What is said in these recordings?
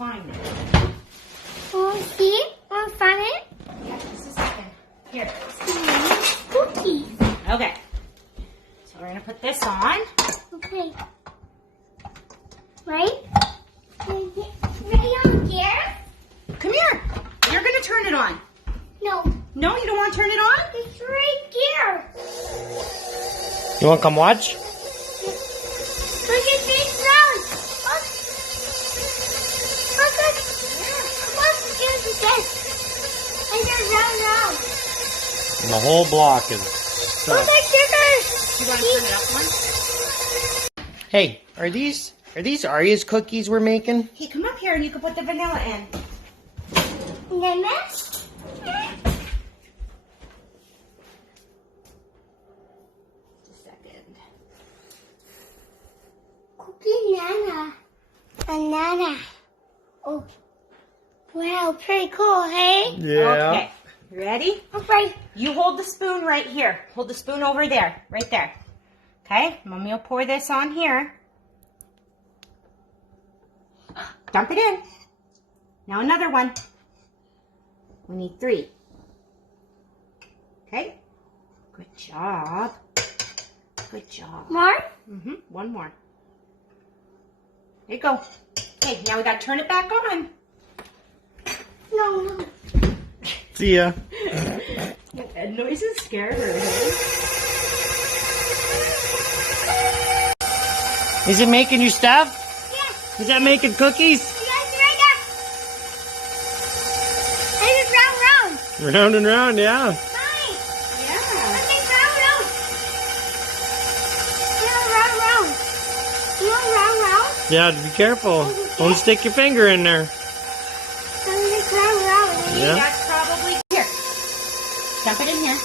find it. Oh, see? Want to find it? Yeah, just a second. Here. Cookies. Okay. So we're gonna put this on. Okay. Right? Ready on here? Come here. You're gonna turn it on. No. No, you don't want to turn it on? It's right here. You want to come watch? Look at this round. Look at this. And they're round. And the whole block is. Look at sugar. You want to turn it up one? Hey, are these Aria's cookies we're making? Hey, come up here and you can put the vanilla in. Lemon? Just a second. Cookie Nana. Banana. Oh. Wow, pretty cool, hey? Yeah. Okay. You ready? Okay. You hold the spoon right here. Hold the spoon over there. Right there. Okay? Mommy will pour this on here. Dump it in. Now another one. We need 3. Okay? Good job. Good job. More? One more. There you go. Okay, now we gotta turn it back on. No. See ya. That noise is scared her, hey? Is it making you stuff? Yes. Is that making cookies? Yes, right there. And it's round. Round and round, yeah. Nice. Yeah. Look at round. You know round. Yeah, be careful. Don't stick your finger in there. And it's round. Yeah. That's probably here. Dump it in here.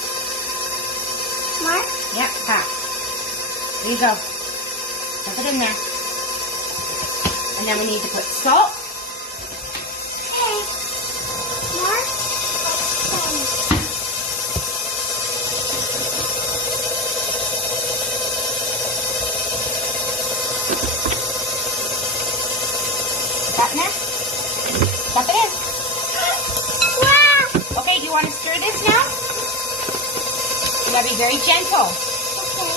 More? Yep, pass. There you go. Dump it in there. And then we need to put salt. Okay. More? That in there. Dump it in. Wow. Okay, do you want to stir this now? You gotta be very gentle. Okay.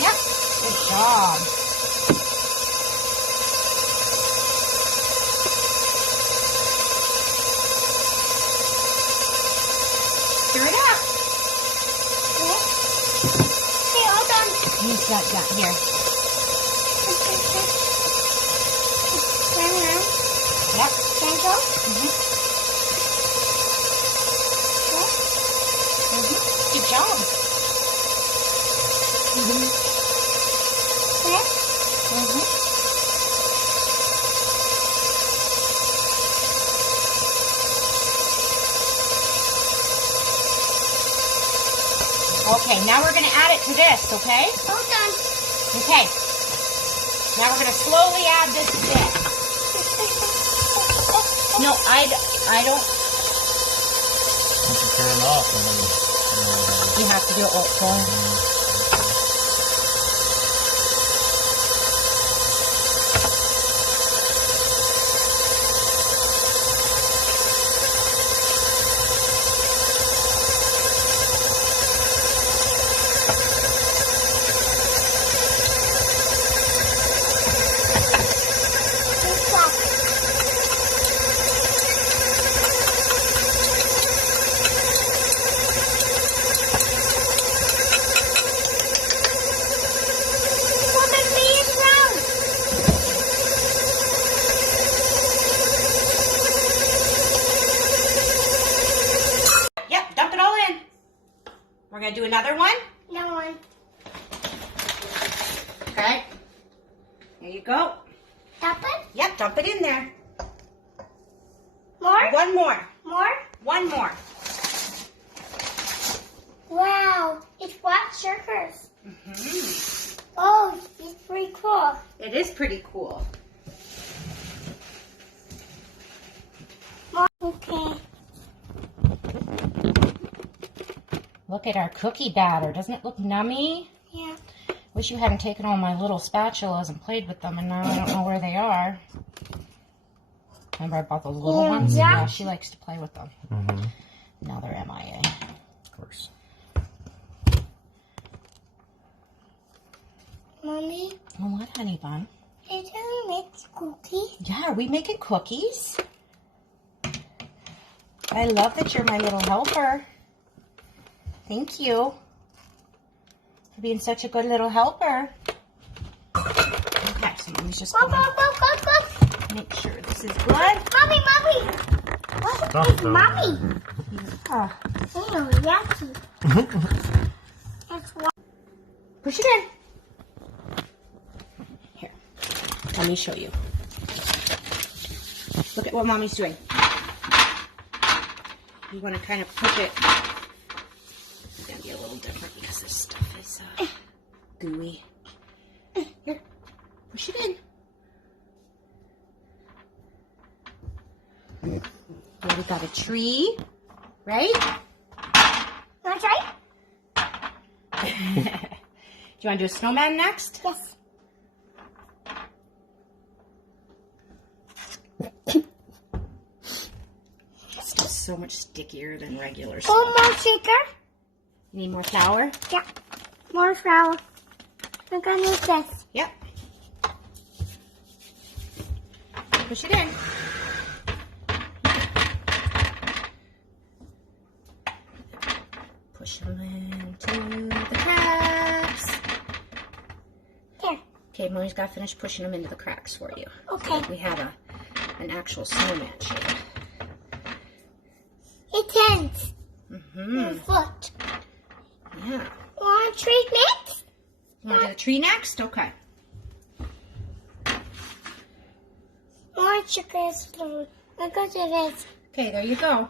Yep. Good job. Stir it up. Okay, all done. Use that here. Yep. Gentle. Good job. Okay. Okay, now we're going to add it to this, okay? All done. Okay. Now we're going to slowly add this to this. No, I don't. You can turn it off. You have to do it all. Yep, dump it all in. We're going to do another one. No one. Okay. There you go. That one? Yep, dump it in there. More? One more. More? One more. Wow, it's black sugars. Oh, it's pretty cool. It is pretty cool. More. Okay. Look at our cookie batter. Doesn't it look nummy? Yeah. We Wish you hadn't taken all my little spatulas and played with them, and now I don't know where they are. Remember I bought those little ones? Yeah, she likes to play with them. Mm-hmm. Now they're MIA. Of course. Mommy, Well, what, honey bun? did you make cookies? Yeah, are we making cookies? I love that you're my little helper. Thank you for being such a good little helper. Okay, so mommy's just Go, going go, go, go, go. make sure this is good. Mommy, mommy. What is mommy? Ah, Oh, yucky. That's what. push it in. Here, let me show you. Look at what mommy's doing. You want to kind of push it. It's going to be a little different because this stuff is gooey. Here, push it in. Here we got a tree, right? That's right? Do you want to do a snowman next? Yes. It's so much stickier than regular One snow. more shaker. You need more flour? Yeah. More flour. We're gonna use this. Yep. Push it in. Push them into the cracks. There. Okay, Mommy's got to finish pushing them into the cracks for you. Okay. We have an actual snowman shape. It ends. Mm-hmm. My foot. Yeah. Want to treat next? You want to do the tree next? Okay. More sugar spoon. Look at this. Okay, there you go.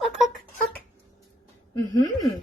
Look, look, look. Mm-hmm.